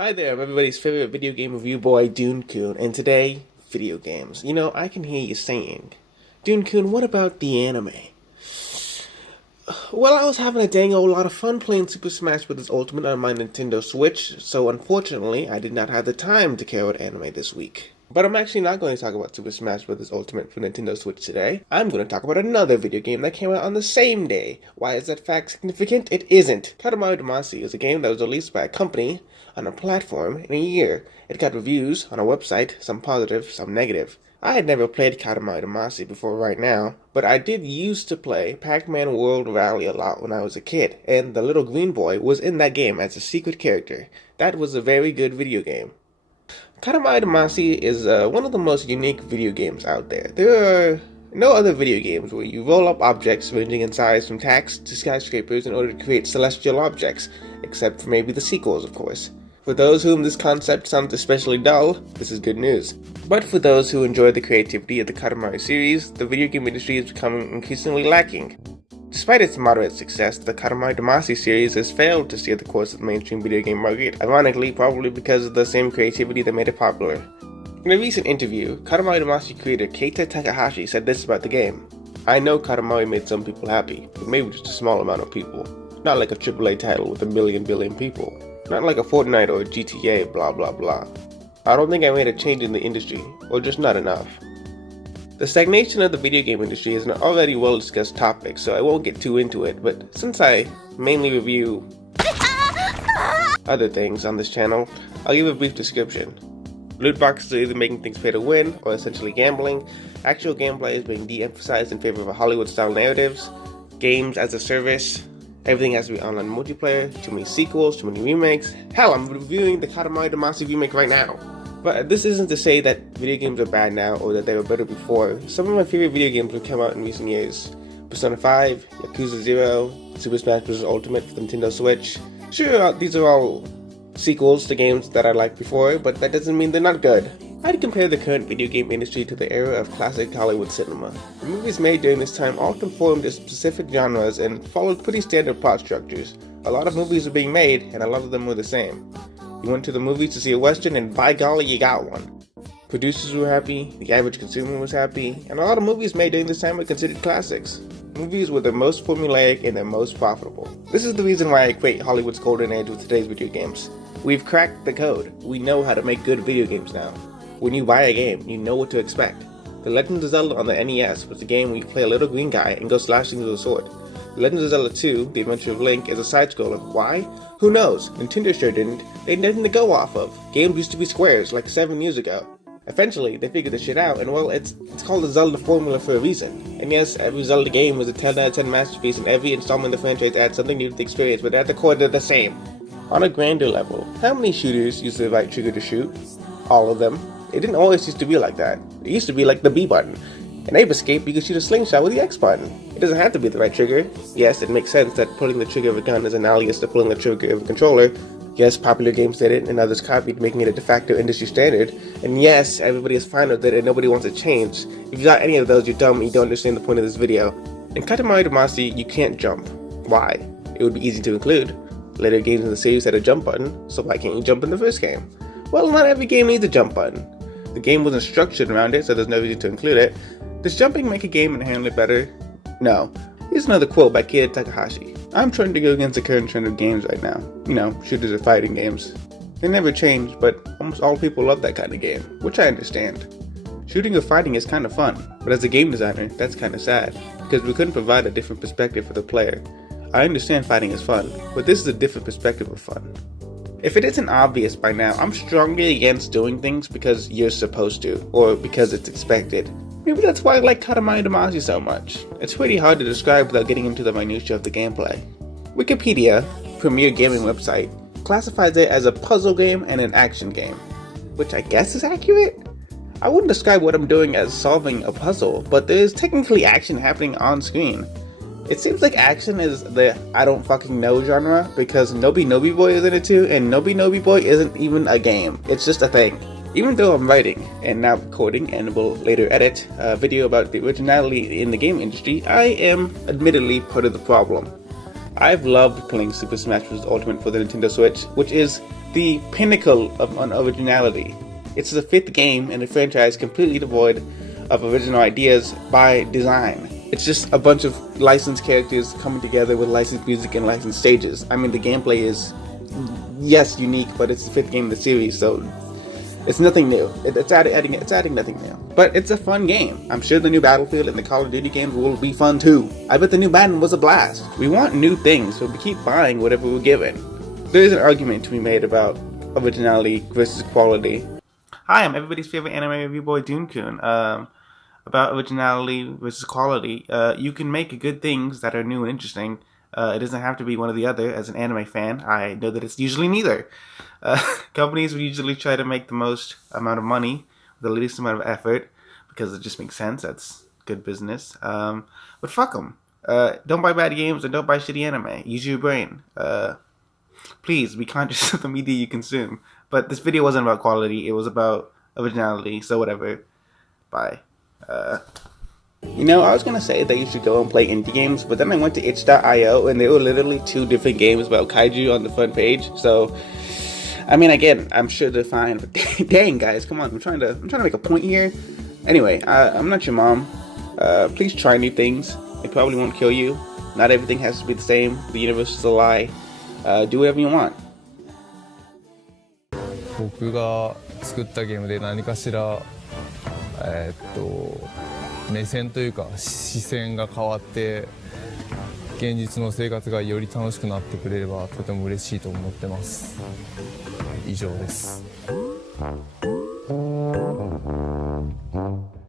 Hi there, I'm everybody's favorite video game review boy, Dunekun, and today, video games. You know, I can hear you saying, Dunekun, what about the anime? Well, I was having a dang old lot of fun playing Super Smash Bros. Ultimate on my Nintendo Switch, so unfortunately, I did not have the time to care about anime this week. But I'm actually not going to talk about Super Smash Bros. Ultimate for Nintendo Switch today. I'm going to talk about another video game that came out on the same day. Why is that fact significant? It isn't. Katamari Damacy is a game that was released by a company on a platform in a year. It got reviews on a website, some positive, some negative. I had never played Katamari Damacy before right now, but I did used to play Pac-Man World Rally a lot when I was a kid, and the little green boy was in that game as a secret character. That was a very good video game. Katamari Damacy is one of the most unique video games out there. There are no other video games where you roll up objects ranging in size from tacks to skyscrapers in order to create celestial objects, except for maybe the sequels, of course. For those whom this concept sounds especially dull, this is good news. But for those who enjoy the creativity of the Katamari series, the video game industry is becoming increasingly lacking. Despite its moderate success, the Katamari Damacy series has failed to steer the course of the mainstream video game market, ironically probably because of the same creativity that made it popular. In a recent interview, Katamari Damacy creator Keita Takahashi said this about the game. "I know Katamari made some people happy, but maybe just a small amount of people. Not like a AAA title with a billion people. Not like a Fortnite or a GTA, blah blah blah. I don't think I made a change in the industry, or just not enough." The stagnation of the video game industry is an already well discussed topic, so I won't get too into it, but since I mainly review other things on this channel, I'll give a brief description. Loot boxes are either making things pay to win, or essentially gambling. Actual gameplay is being de-emphasized in favor of Hollywood-style narratives. Games as a service. Everything has to be online multiplayer. Too many sequels, too many remakes. Hell, I'm reviewing the Katamari Damacy remake right now. But this isn't to say that video games are bad now or that they were better before. Some of my favorite video games have come out in recent years. Persona 5, Yakuza 0, Super Smash Bros. Ultimate for the Nintendo Switch. Sure, these are all sequels to games that I liked before, but that doesn't mean they're not good. I'd compare the current video game industry to the era of classic Hollywood cinema. The movies made during this time all conformed to specific genres and followed pretty standard plot structures. A lot of movies were being made, and a lot of them were the same. You went to the movies to see a western, and by golly, you got one. Producers were happy, the average consumer was happy, and a lot of movies made during this time were considered classics. Movies were the most formulaic and the most profitable. This is the reason why I equate Hollywood's golden age with today's video games. We've cracked the code. We know how to make good video games now. When you buy a game, you know what to expect. The Legend of Zelda on the NES was a game where you play a little green guy and go slashing with a sword. The Legend of Zelda 2, The Adventure of Link, is a side-scroller. Why? Who knows? Nintendo sure didn't. They had nothing to go off of. Games used to be squares, like 7 years ago. Eventually, they figured this shit out, and well, it's called the Zelda formula for a reason. And yes, every Zelda game was a 10 out of 10 masterpiece, and every installment of the franchise adds something new to the experience, but at the core they're the same. On a grander level, how many shooters use the right trigger to shoot? All of them. It didn't always used to be like that. It used to be like the B button. In Ape Escape, you could shoot a slingshot with the X button. It doesn't have to be the right trigger. Yes, it makes sense that pulling the trigger of a gun is analogous to pulling the trigger of a controller. Yes, popular games did it, and others copied, making it a de facto industry standard. And yes, everybody is fine with it, and nobody wants to change. If you got any of those, you're dumb and you don't understand the point of this video. In Katamari Damacy, you can't jump. Why? It would be easy to include. Later games in the series had a jump button, so why can't you jump in the first game? Well, not every game needs a jump button. The game wasn't structured around it, so there's no reason to include it. Does jumping make a game and handle it better? No. Here's another quote by Keita Takahashi. "I'm trying to go against the current trend of games right now. You know, shooters or fighting games. They never change, but almost all people love that kind of game, which I understand. Shooting or fighting is kind of fun, but as a game designer, that's kind of sad, because we couldn't provide a different perspective for the player. I understand fighting is fun, but this is a different perspective of fun. If it isn't obvious by now, I'm strongly against doing things because you're supposed to, or because it's expected. Maybe that's why I like Katamari Damacy so much. It's pretty hard to describe without getting into the minutiae of the gameplay. Wikipedia, premier gaming website, classifies it as a puzzle game and an action game, which I guess is accurate? I wouldn't describe what I'm doing as solving a puzzle, but there is technically action happening on screen. It seems like action is the I don't fucking know genre, because Nobi Nobi Boy is in it too, and Nobi Nobi Boy isn't even a game, it's just a thing. Even though I'm writing, and now recording, and will later edit, a video about the originality in the game industry, I am admittedly part of the problem. I've loved playing Super Smash Bros. Ultimate for the Nintendo Switch, which is the pinnacle of originality. It's the 5th game in a franchise completely devoid of original ideas by design. It's just a bunch of licensed characters coming together with licensed music and licensed stages. I mean, the gameplay is, yes, unique, but it's the 5th game in the series, so it's nothing new. It's adding nothing new. But it's a fun game. I'm sure the new Battlefield and the Call of Duty games will be fun too. I bet the new Madden was a blast. We want new things, so we keep buying whatever we're given. There is an argument to be made about originality versus quality. Hi, I'm everybody's favorite anime review boy, Dunekun. About originality versus quality, you can make good things that are new and interesting. It doesn't have to be one or the other. As an anime fan, I know that it's usually neither. Companies will usually try to make the most amount of money with the least amount of effort because it just makes sense. That's good business. But fuck them. Don't buy bad games and don't buy shitty anime. Use your brain. Please be conscious of the media you consume. But this video wasn't about quality. It was about originality. So whatever. Bye. You know, I was gonna say that you should go and play indie games, but then I went to itch.io and there were literally 2 different games about kaiju on the front page. So, I mean, again, I'm sure they're fine, but dang, guys, come on, I'm trying to make a point here. Anyway, I'm not your mom. Please try new things. It probably won't kill you. Not everything has to be the same. The universe is a lie. Do whatever you want. 僕が作ったゲームで何かしら目線というか視線が変わって現実の生活がより楽しくなってくれればとても嬉しいと思ってます。以上です。